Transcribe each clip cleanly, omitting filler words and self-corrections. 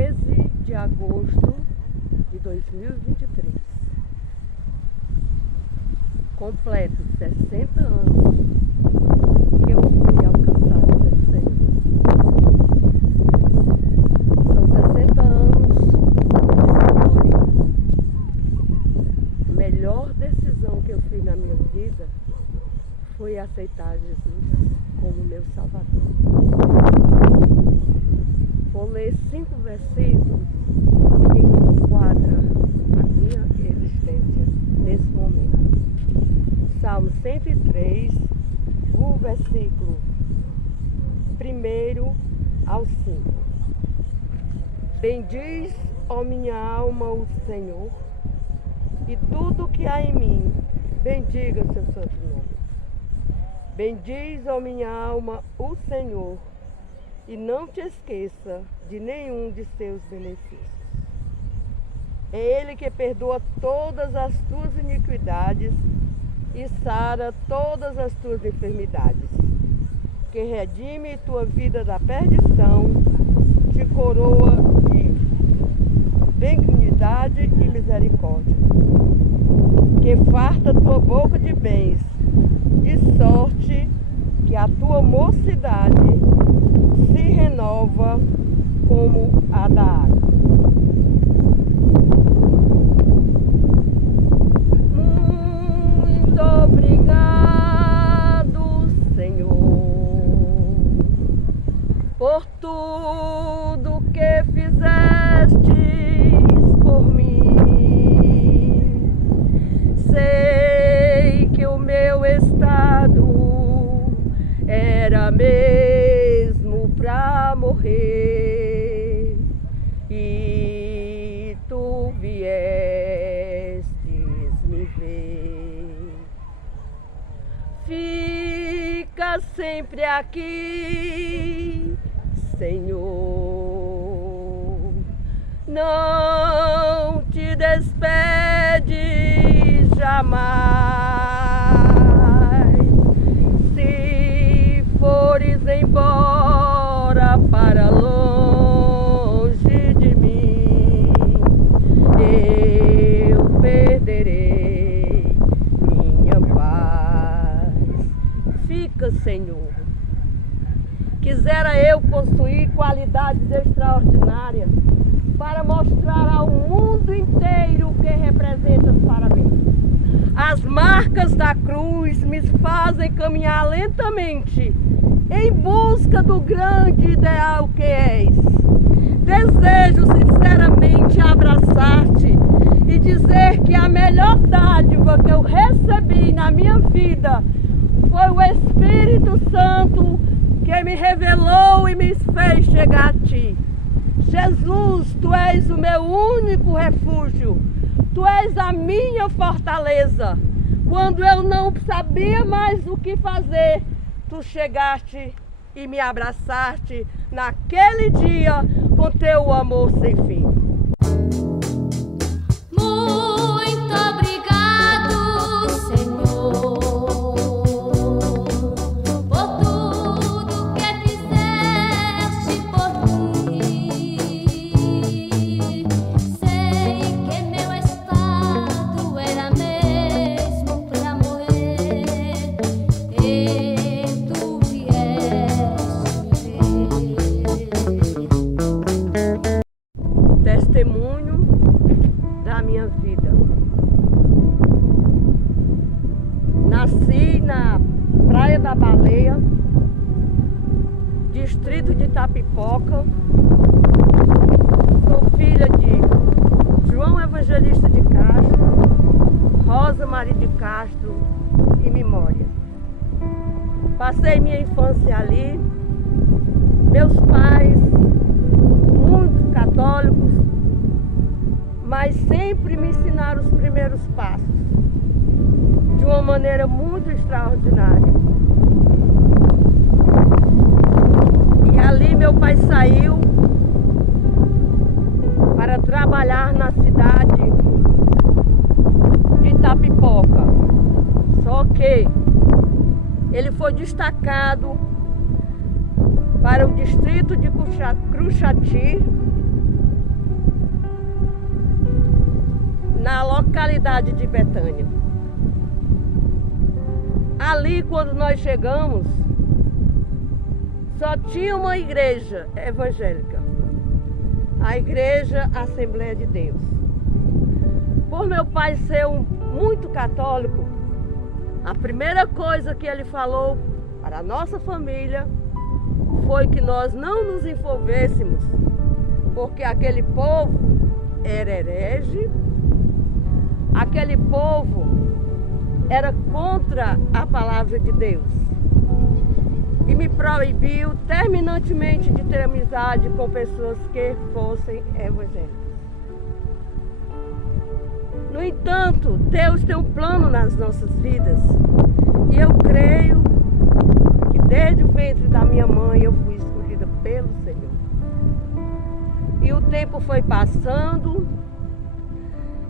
13 de agosto de 2023. Completo 60 anos que eu fui alcançada pelo Senhor. São 60 anos de vitória. A melhor decisão que eu fiz na minha vida foi aceitar Jesus como meu Salvador. Vou ler 5 versículos que enquadram a minha existência nesse momento. Salmo 103, o versículo 1 ao 5. Bendiz, ó minha alma, o Senhor, e tudo que há em mim, bendiga seu santo nome. Bendiz, ó minha alma, o Senhor, e não te esqueça de nenhum de seus benefícios. É Ele que perdoa todas as tuas iniquidades e sara todas as tuas enfermidades, que redime tua vida da perdição, te coroa de benignidade e misericórdia, que farta tua boca de bens, de sorte que a tua mocidade se renova como a da água. Muito obrigado, Senhor, por tudo que fizestes por mim. Sei que o meu estado era mesmo pra morrer, e tu viestes me ver. Fica sempre aqui, Senhor, não te despede jamais. Se fores embora para longe de mim, eu perderei minha paz. Fica, Senhor. Quisera eu possuir qualidades extraordinárias para mostrar ao mundo inteiro o que representas para mim. As marcas da cruz me fazem caminhar lentamente em busca do grande ideal que és. Desejo sinceramente abraçar-te e dizer que a melhor dádiva que eu recebi na minha vida foi o Espírito Santo, que me revelou e me fez chegar a ti. Jesus, tu és o meu único refúgio, tu és a minha fortaleza. Quando eu não sabia mais o que fazer, tu chegaste e me abraçaste naquele dia com teu amor sem fim. Muito obrigado, Senhor, por tudo que fizeste por mim. Sei que meu estado era mesmo pra morrer, e tu vieste me ver. Testemunho da minha vida. Nasci na Praia da Baleia, distrito de Itapipoca. Sou filha de João Evangelista de Castro, Rosa Maria de Castro e Memória. Passei minha infância ali. Meus pais, muito católicos, mas sempre me ensinaram os primeiros passos de uma maneira muito extraordinária. E ali meu pai saiu para trabalhar na cidade de Itapipoca. Só que ele foi destacado para o distrito de Cruxati localidade de Betânia. Ali, quando nós chegamos, só tinha uma igreja evangélica, a Igreja Assembleia de Deus. Por meu pai ser muito católico, a primeira coisa que ele falou para a nossa família foi que nós não nos envolvêssemos, porque aquele povo era herege, aquele povo era contra a palavra de Deus. E me proibiu terminantemente de ter amizade com pessoas que fossem evangélicas. No entanto, Deus tem um plano nas nossas vidas. E eu creio que desde o ventre da minha mãe eu fui escolhida pelo Senhor. E o tempo foi passando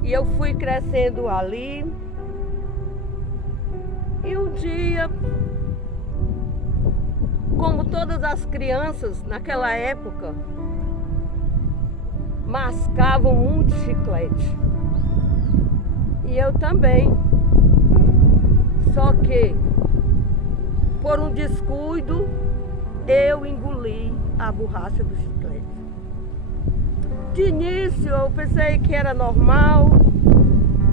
e eu fui crescendo ali. E um dia, como todas as crianças naquela época, mascavam muito chiclete. E eu também. Só que, por um descuido, eu engoli a borracha do chiclete. De início eu pensei que era normal.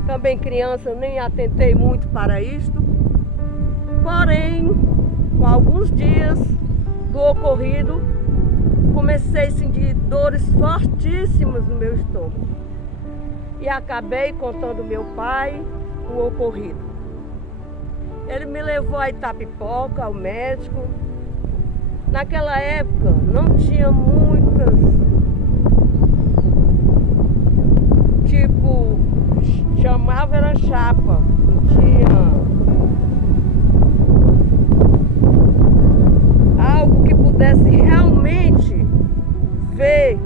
Também criança, nem atentei muito para isto. Porém, com alguns dias do ocorrido, comecei a sentir dores fortíssimas no meu estômago. E acabei contando ao meu pai o ocorrido. Ele me levou a Itapipoca, ao médico. Naquela época não tinha muitas, tipo, chamava era chapa, não tinha algo que pudesse realmente ver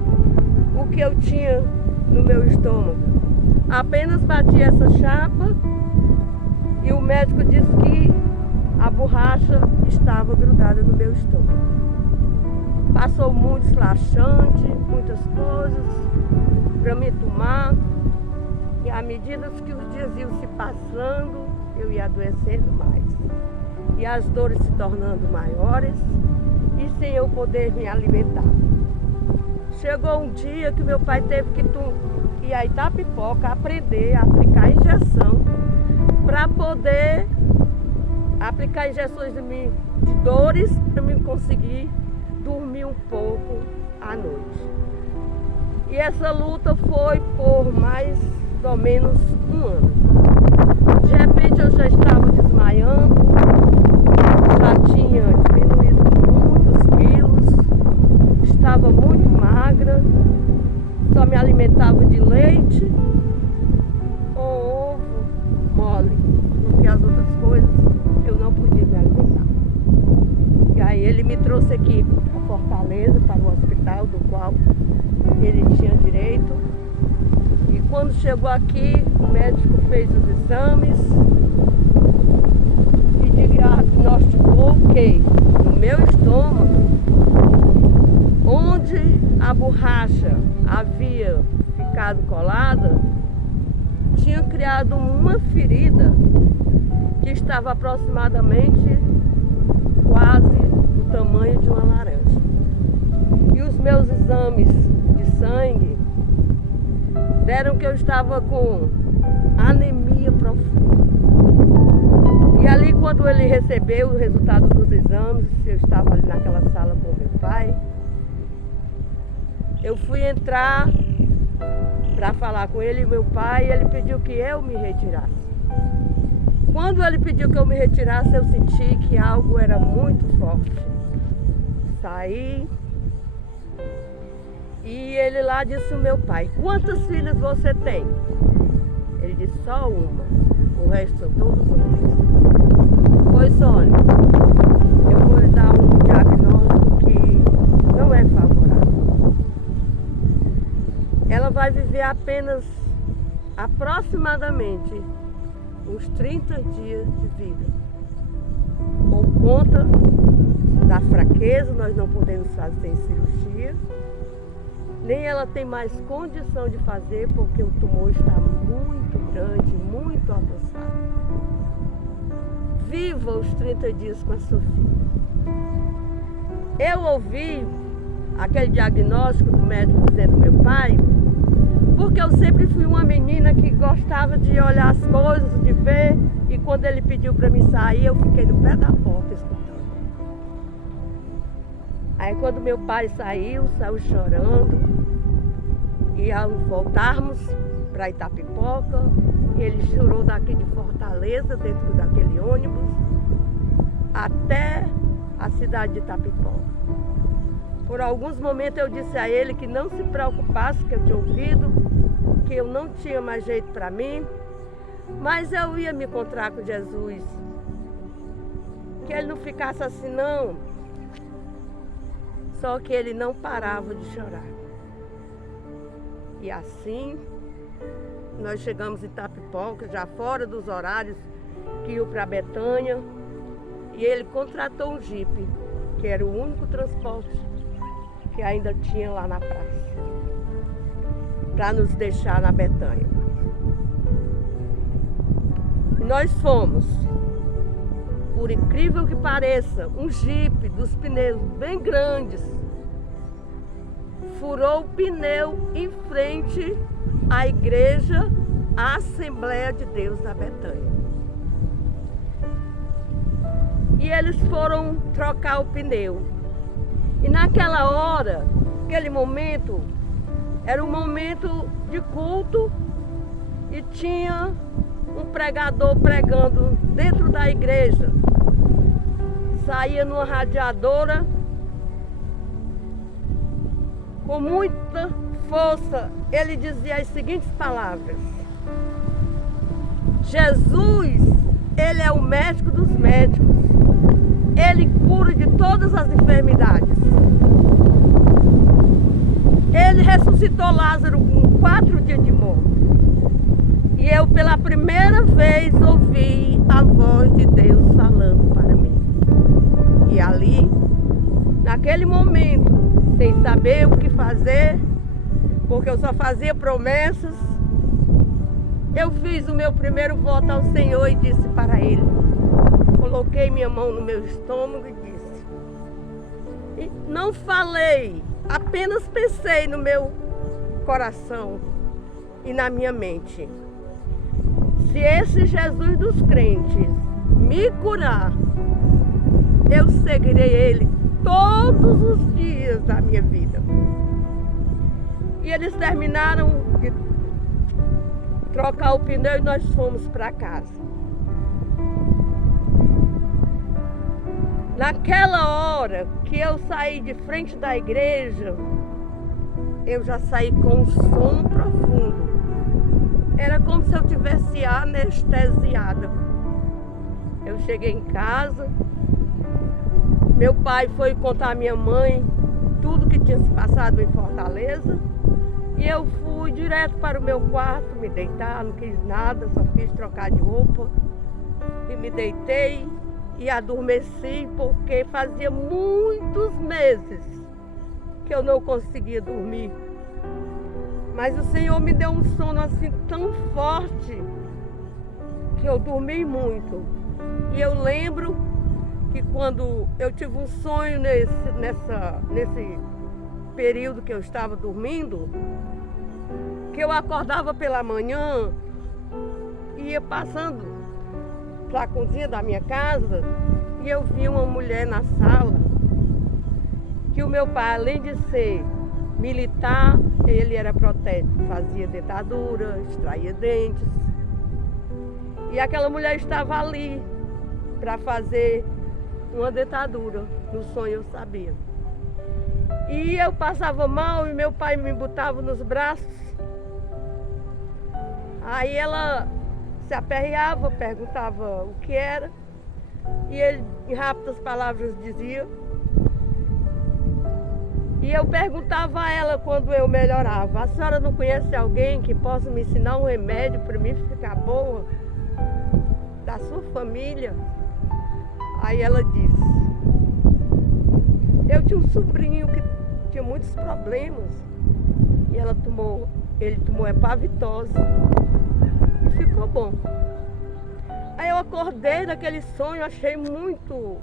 o que eu tinha no meu estômago. Apenas bati essa chapa e o médico disse que a borracha estava grudada no meu estômago. Passou muito laxante, muitas coisas para me tomar. E à medida que os dias iam se passando, eu ia adoecendo mais. E as dores se tornando maiores e sem eu poder me alimentar. Chegou um dia que meu pai teve que ir a Itapipoca aprender a aplicar injeção para poder aplicar injeções de dores para me conseguir dormir um pouco à noite. E essa luta foi por mais ou menos um ano. De repente eu já estava desmaiando, já tinha diminuído muitos quilos, estava muito magra, só me alimentava de leite ou ovo mole, porque as outras coisas eu não podia me alimentar. E aí ele me trouxe aqui a Fortaleza, para o hospital do qual ele tinha direito. E quando chegou aqui, o médico fez os exames e diagnosticou que no meu estômago, onde a borracha havia ficado colada, tinha criado uma ferida que estava aproximadamente quase do tamanho de uma laranja. E os meus exames de sangue deram que eu estava com anemia profunda. E ali, quando ele recebeu o resultado dos exames, eu estava ali naquela sala com meu pai, eu fui entrar para falar com ele e meu pai, e ele pediu que eu me retirasse. Quando ele pediu que eu me retirasse, eu senti que algo era muito forte. Saí e ele lá disse ao meu pai: quantas filhas você tem? Ele disse: só uma, o resto são todos homens. Pois olha, eu vou lhe dar um diagnóstico que não é favorável. Ela vai viver apenas aproximadamente uns 30 dias de vida. Por conta da fraqueza, nós não podemos fazer cirurgia. nem ela tem mais condição de fazer, porque o tumor está muito grande, muito avançado. Viva os 30 dias com a Sofia. Eu ouvi aquele diagnóstico do médico dizendo meu pai, porque eu sempre fui uma menina que gostava de olhar as coisas, de ver, e quando ele pediu para mim sair, eu fiquei no pé da porta escutando. Aí quando meu pai saiu chorando, e ao voltarmos para Itapipoca, ele chorou daqui de Fortaleza, dentro daquele ônibus, até a cidade de Itapipoca. Por alguns momentos eu disse a ele que não se preocupasse, que eu tinha ouvido, que eu não tinha mais jeito para mim, mas eu ia me encontrar com Jesus. Que ele não ficasse assim não. Só que ele não parava de chorar. E assim, nós chegamos em Itapipoca, já fora dos horários que iam para Betânia, e ele contratou um jipe, que era o único transporte que ainda tinha lá na praça, para nos deixar na Betânia. E nós fomos, por incrível que pareça, um jipe dos pneus bem grandes, furou o pneu em frente à igreja, à Assembleia de Deus da Betânia. E eles foram trocar o pneu. E naquela hora, aquele momento, era um momento de culto e tinha um pregador pregando dentro da igreja. Saía numa radiadora, com muita força, ele dizia as seguintes palavras: Jesus, ele é o médico dos médicos. Ele cura de todas as enfermidades. Ele ressuscitou Lázaro com 4 dias de morte. E eu pela primeira vez ouvi a voz de Deus falando para mim. E ali, naquele momento, sem saber o que fazer, porque eu só fazia promessas, eu fiz o meu primeiro voto ao Senhor e disse para Ele. Coloquei minha mão no meu estômago e disse. E não falei, apenas pensei no meu coração e na minha mente. Se esse Jesus dos crentes me curar, eu seguirei Ele todos os dias da minha vida. E eles terminaram de trocar o pneu e nós fomos para casa. Naquela hora que eu saí de frente da igreja, eu já saí com um sono profundo. Era como se eu tivesse anestesiada. Eu cheguei em casa, meu pai foi contar à minha mãe tudo que tinha se passado em Fortaleza, e eu fui direto para o meu quarto, me deitar, não quis nada, só fiz trocar de roupa, e me deitei e adormeci, porque fazia muitos meses que eu não conseguia dormir. Mas o Senhor me deu um sono assim tão forte que eu dormi muito. E eu lembro que quando eu tive um sonho nesse período que eu estava dormindo, que eu acordava pela manhã e ia passando para a cozinha da minha casa e eu vi uma mulher na sala, que o meu pai, além de ser militar, ele era protético, fazia dentadura, extraía dentes. E aquela mulher estava ali para fazer uma dentadura, no sonho eu sabia. E eu passava mal e meu pai me botava nos braços. Aí ela se aperreava, perguntava o que era, e ele, em rápidas palavras, dizia. E eu perguntava a ela quando eu melhorava: a senhora não conhece alguém que possa me ensinar um remédio para mim ficar boa? Da sua família? Aí ela disse: eu tinha um sobrinho que tinha muitos problemas E ele tomou Epavitose e ficou bom. Aí eu acordei daquele sonho, achei muito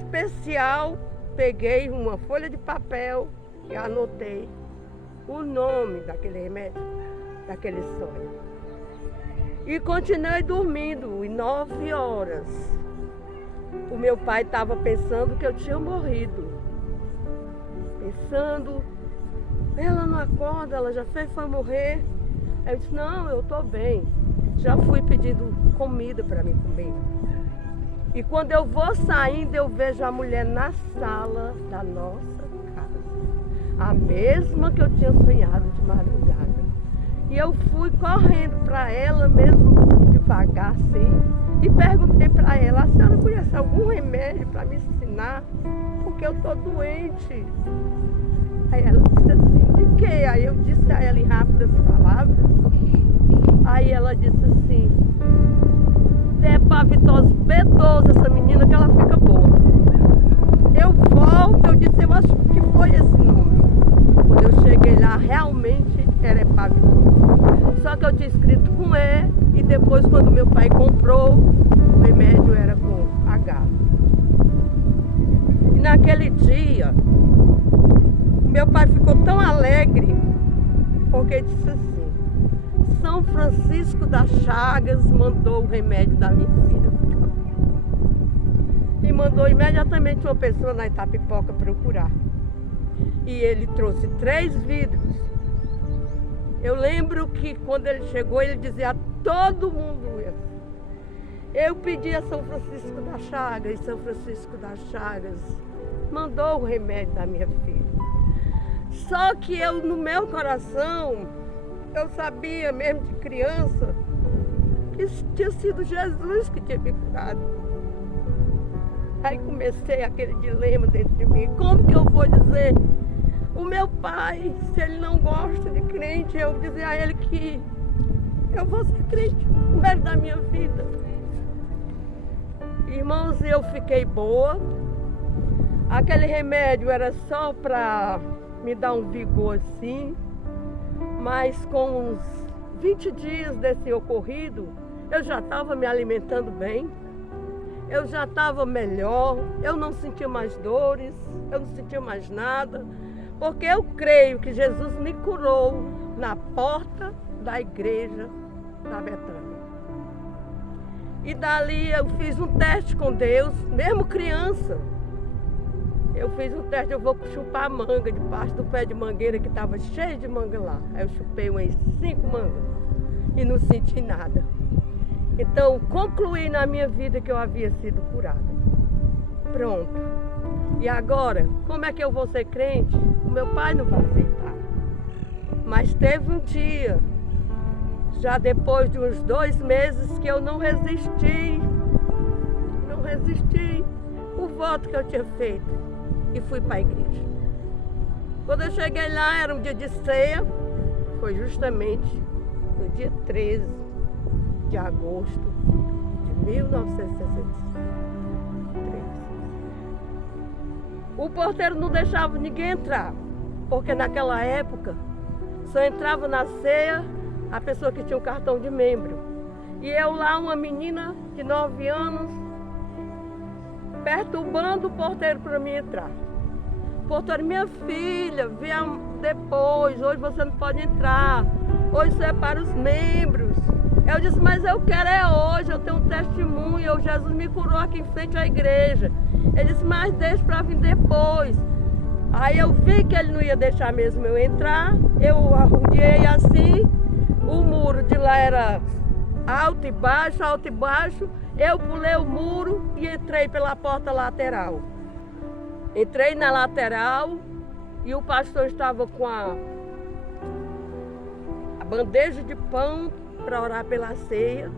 especial. Peguei uma folha de papel e anotei o nome daquele remédio, daquele sonho. E continuei dormindo. E 9 horas, o meu pai estava pensando que eu tinha morrido. Pensando, ela não acorda, ela já foi morrer. Eu disse, não, eu estou bem. Já fui pedindo comida para mim comer. E quando eu vou saindo, eu vejo a mulher na sala da nossa casa. A mesma que eu tinha sonhado de madrugada. E eu fui correndo para ela, mesmo devagar assim, e perguntei para ela, a senhora conhece algum remédio para me ensinar? Porque eu estou doente. Aí ela disse assim, de quê? Aí eu disse a ela em rápidas palavras. Aí ela disse assim, tem Epavitose B12 essa menina que ela fica boa. Eu volto, eu disse, eu acho que foi esse nome. Quando eu cheguei lá, realmente era Epavitose. Só que eu tinha escrito com E, e depois quando meu pai comprou, o remédio era com H. E naquele dia, meu pai ficou tão alegre, porque disse assim, São Francisco das Chagas mandou o remédio da minha filha. E mandou imediatamente uma pessoa na Itapipoca procurar. E ele trouxe 3 vidros. Eu lembro que quando ele chegou, ele dizia a todo mundo isso. Eu pedi a São Francisco das Chagas, e São Francisco das Chagas mandou o remédio da minha filha. Só que eu, no meu coração, eu sabia mesmo de criança que tinha sido Jesus que tinha me curado. Aí comecei aquele dilema dentro de mim. Como que eu vou dizer o meu pai, se ele não gosta de crente, eu dizer a ele que eu vou ser crente o resto da minha vida. Irmãos, eu fiquei boa. Aquele remédio era só para me dar um vigor assim. Mas com uns 20 dias desse ocorrido, eu já estava me alimentando bem. Eu já estava melhor, eu não sentia mais dores, eu não sentia mais nada. Porque eu creio que Jesus me curou na porta da igreja da Betânia. E dali eu fiz um teste com Deus, mesmo criança. Eu fiz um teste, eu vou chupar manga debaixo do pé de mangueira que estava cheio de manga lá. Aí eu chupei umas 5 mangas e não senti nada. Então, concluí na minha vida que eu havia sido curada. Pronto. E agora, como é que eu vou ser crente? O meu pai não vai aceitar. Mas teve um dia, já depois de uns 2 meses, que eu não resisti. Não resisti o voto que eu tinha feito. E fui para a igreja. Quando eu cheguei lá, era um dia de ceia. Foi justamente no dia 13 de agosto de 1963. O porteiro não deixava ninguém entrar, porque naquela época só entrava na ceia a pessoa que tinha um cartão de membro. E eu lá, uma menina de 9 anos, perturbando o porteiro para mim entrar. O porteiro, minha filha, venha depois, hoje você não pode entrar, hoje isso é para os membros. Eu disse, mas eu quero é hoje, eu tenho um testemunho, Jesus me curou aqui em frente à igreja. Ele disse, mas deixa para vir depois. Aí eu vi que ele não ia deixar mesmo eu entrar, eu arrudiei assim, o muro de lá era alto e baixo, eu pulei o muro e entrei pela porta lateral. Entrei na lateral e o pastor estava com a bandeja de pão para orar pela ceia.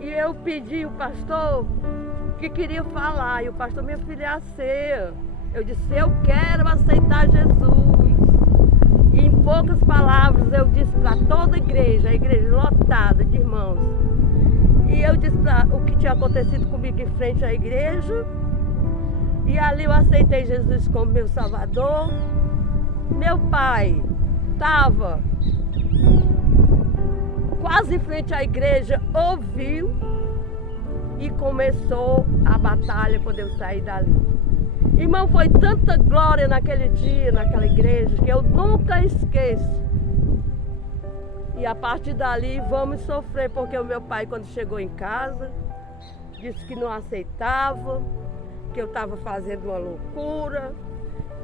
E eu pedi ao pastor que queria falar. E o pastor, minha filha, é a ceia. Eu disse, eu quero aceitar Jesus. E em poucas palavras eu disse para toda a igreja lotada de irmãos. E eu disse o que tinha acontecido comigo em frente à igreja. E ali eu aceitei Jesus como meu Salvador. meu pai estava quase em frente à igreja, ouviu e começou a batalha quando eu saí dali. Irmão, foi tanta glória naquele dia, naquela igreja, que eu nunca esqueço. E a partir dali vamos sofrer, porque o meu pai, quando chegou em casa, disse que não aceitava, que eu estava fazendo uma loucura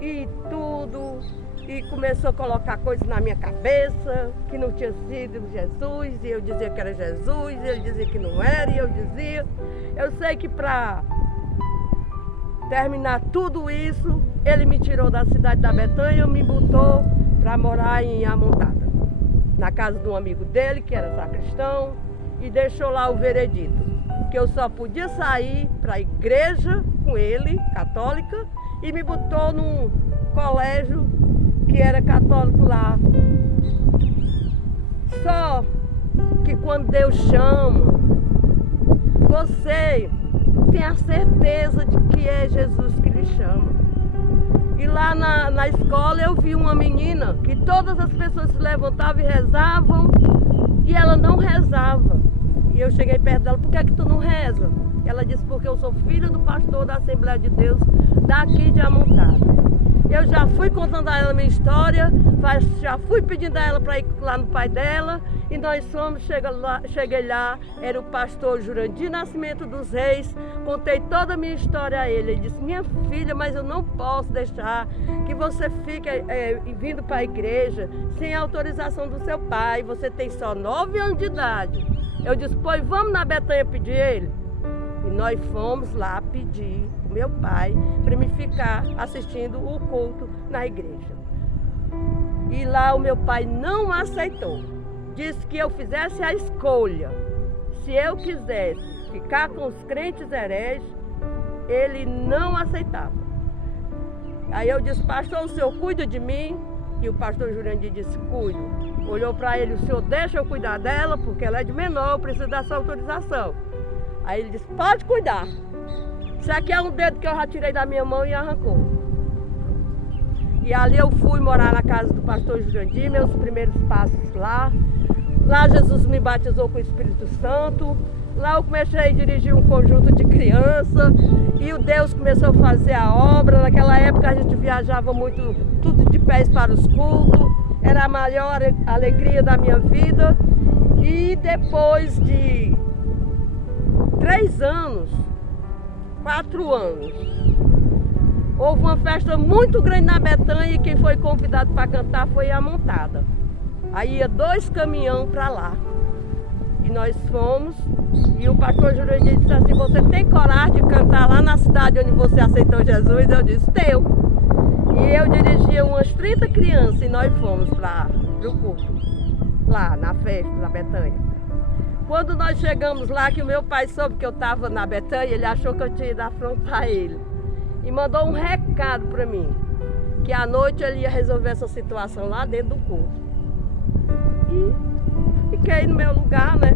e tudo. E começou a colocar coisas na minha cabeça, que não tinha sido Jesus, e eu dizia que era Jesus, e ele dizia que não era, e eu dizia. Eu sei que para terminar tudo isso, ele me tirou da cidade da Betânia e me botou para morar em Amontada, na casa de um amigo dele, que era sacristão, e deixou lá o veredito, que eu só podia sair para a igreja com ele, católica, e me botou num colégio que era católico lá. Só que quando Deus chama, você tem a certeza de que é Jesus que lhe chama. E lá na escola eu vi uma menina que todas as pessoas se levantavam e rezavam, e ela não rezava. E eu cheguei perto dela: por que é que tu não reza? Ela disse: porque eu sou filha do pastor da Assembleia de Deus daqui de Amontada. Eu já fui contando a ela a minha história, já fui pedindo a ela para ir lá no pai dela, e nós fomos, cheguei lá, era o pastor Jurandir Nascimento dos Reis, contei toda a minha história a ele. Ele disse: minha filha, mas eu não posso deixar que você fique vindo para a igreja sem autorização do seu pai, você tem só 9 anos de idade. Eu disse: pois vamos na Betânia pedir ele? E nós fomos lá pedir o meu pai para me ficar assistindo o culto na igreja. E lá o meu pai não aceitou. Disse que eu fizesse a escolha. Se eu quisesse ficar com os crentes hereges, ele não aceitava. Aí eu disse: pastor, o senhor cuida de mim? E o pastor Jurandir disse: cuido. Olhou para ele: o senhor deixa eu cuidar dela, porque ela é de menor, eu preciso da sua autorização. Aí ele disse: pode cuidar. Isso aqui é um dedo que eu já tirei da minha mão e arrancou. E ali eu fui morar na casa do pastor Jurandir, meus primeiros passos lá. Lá Jesus me batizou com o Espírito Santo. Lá eu comecei a dirigir um conjunto de crianças. E o Deus começou a fazer a obra. Naquela época a gente viajava muito, tudo de pés para os cultos. Era a maior alegria da minha vida. E depois de 3 anos, 4 anos, houve uma festa muito grande na Betânia, e quem foi convidado para cantar foi a Amontada. Aí ia 2 caminhões para lá. E nós fomos, e o pastor Jurandir disse assim: você tem coragem de cantar lá na cidade onde você aceitou Jesus? Eu disse: tenho. E eu dirigia umas 30 crianças, e nós fomos para o culto, lá na festa da Betânia. Quando nós chegamos lá, que o meu pai soube que eu estava na Betânia, ele achou que eu tinha ido afrontar ele. E mandou um recado para mim, que à noite ele ia resolver essa situação lá dentro do culto. E fiquei no meu lugar, né?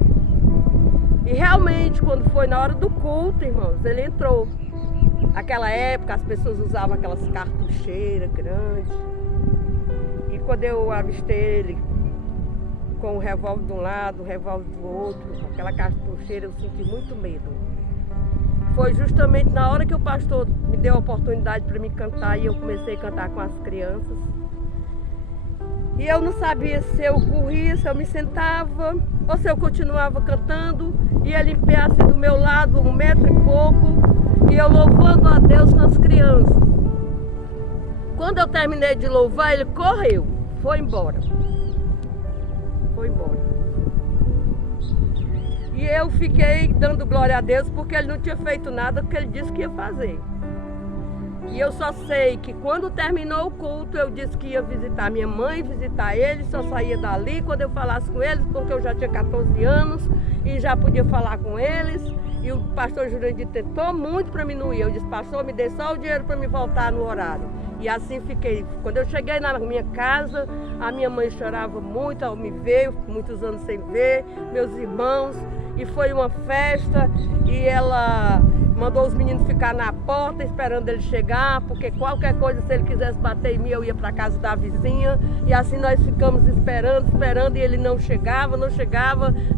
E realmente, quando foi na hora do culto, irmãos, ele entrou. Naquela época, as pessoas usavam aquelas cartucheiras grandes. E quando eu avistei ele com o revólver de um lado, o revólver do outro, aquela cartucheira, eu senti muito medo. Foi justamente na hora que o pastor me deu a oportunidade para me cantar, e eu comecei a cantar com as crianças. E eu não sabia se eu corria, se eu me sentava, ou se eu continuava cantando, e ele em pé assim do meu lado, 1 metro e pouco, e eu louvando a Deus com as crianças. Quando eu terminei de louvar, ele correu, foi embora. Foi embora. E eu fiquei dando glória a Deus, porque ele não tinha feito nada que ele disse que ia fazer. E eu só sei que quando terminou o culto, eu disse que ia visitar minha mãe, visitar eles, só saía dali quando eu falasse com eles, porque eu já tinha 14 anos e já podia falar com eles. E o pastor Jurandir tentou muito para mim não ir. Eu disse: pastor, me dê só o dinheiro para me voltar no horário. E assim fiquei. Quando eu cheguei na minha casa, a minha mãe chorava muito ao me ver, muitos anos sem ver, meus irmãos. E foi uma festa, e ela mandou os meninos ficar na porta esperando ele chegar, porque qualquer coisa, se ele quisesse bater em mim, eu ia para casa da vizinha. E assim nós ficamos esperando, e ele não chegava.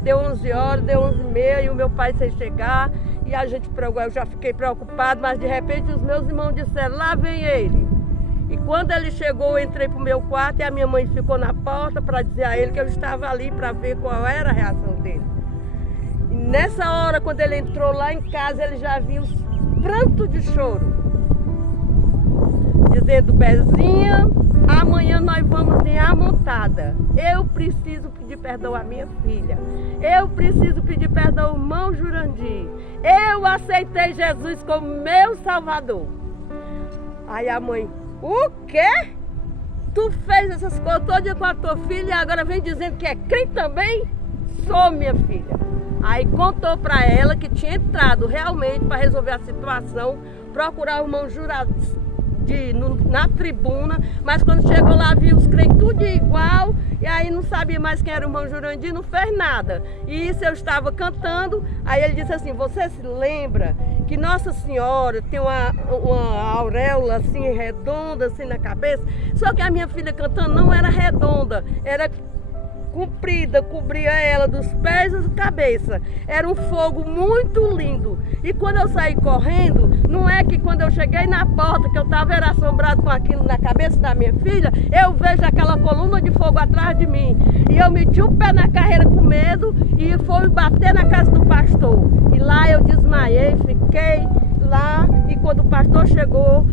Deu 11 horas, deu 11h30 e o meu pai sem chegar. E eu já fiquei preocupado, mas de repente os meus irmãos disseram, lá vem ele. E quando ele chegou, eu entrei para o meu quarto e a minha mãe ficou na porta para dizer a ele que eu estava ali para ver qual era a reação dele. E nessa hora, quando ele entrou lá em casa, ele já viu os prantos de choro. Dizendo, Bezinha, amanhã nós vamos em Amontada. Eu preciso pedir perdão à minha filha. Eu preciso pedir perdão ao irmão Jurandir. Eu aceitei Jesus como meu Salvador. Aí a mãe, o quê? Tu fez essas coisas todas com a tua filha e agora vem dizendo que é crente também? Sou, minha filha. Aí contou para ela que tinha entrado realmente para resolver a situação, procurar o irmão Jurandir na tribuna, mas quando chegou lá viu os crentes tudo igual, e aí não sabia mais quem era o irmão Jurandir, não fez nada. E isso eu estava cantando, aí ele disse assim, você se lembra que Nossa Senhora tem uma auréola assim redonda assim na cabeça? Só que a minha filha cantando não era redonda, era comprida, cobria ela dos pés à cabeça. Era um fogo muito lindo. E quando eu saí correndo, não é que quando eu cheguei na porta, que eu estava assombrado com aquilo na cabeça da minha filha, eu vejo aquela coluna de fogo atrás de mim. E eu meti o pé na carreira com medo e fui bater na casa do pastor. E lá eu desmaiei, fiquei lá, e quando o pastor chegou,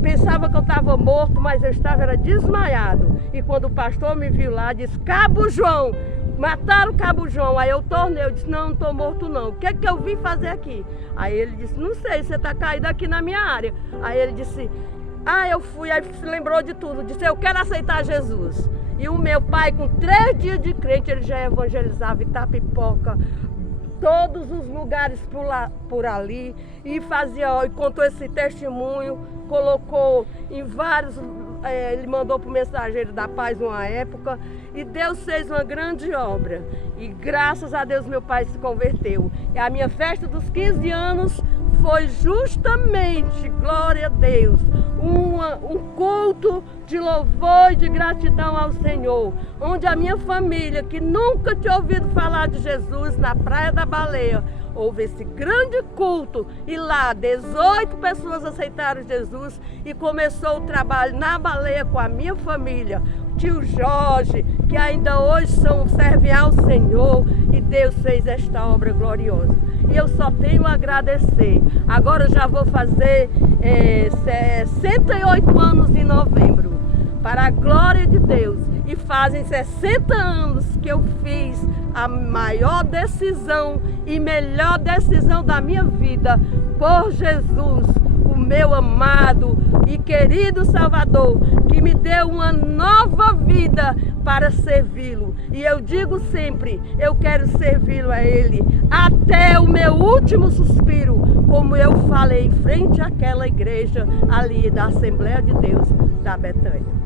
pensava que eu estava morto, mas eu estava desmaiado. E quando o pastor me viu lá, disse, Cabo João, mataram o Cabo João. Aí eu tornei, eu disse, não estou morto não. O que é que eu vim fazer aqui? Aí ele disse, não sei, você está caído aqui na minha área. Aí ele disse, eu fui, aí se lembrou de tudo. Disse, eu quero aceitar Jesus. E o meu pai, com 3 dias de crente, ele já evangelizava Itapipoca, todos os lugares por ali, e e contou esse testemunho, colocou em vários, ele mandou para o Mensageiro da Paz uma época, e Deus fez uma grande obra, e graças a Deus meu pai se converteu. E a minha festa dos 15 anos foi justamente, glória a Deus, um culto de louvor e de gratidão ao Senhor, onde a minha família, que nunca tinha ouvido falar de Jesus, na Praia da Baleia, houve esse grande culto, e lá 18 pessoas aceitaram Jesus, e começou o trabalho na Baleia com a minha família, tio Jorge, que ainda hoje servem ao Senhor, e Deus fez esta obra gloriosa. E eu só tenho a agradecer. Agora eu já vou fazer 68 anos em novembro, para a glória de Deus. E fazem 60 anos que eu fiz a maior decisão e melhor decisão da minha vida por Jesus, o meu amado e querido Salvador, que me deu uma nova vida para servi-lo. E eu digo sempre, eu quero servi-lo a Ele até o meu último suspiro, como eu falei em frente àquela igreja ali da Assembleia de Deus da Betânia.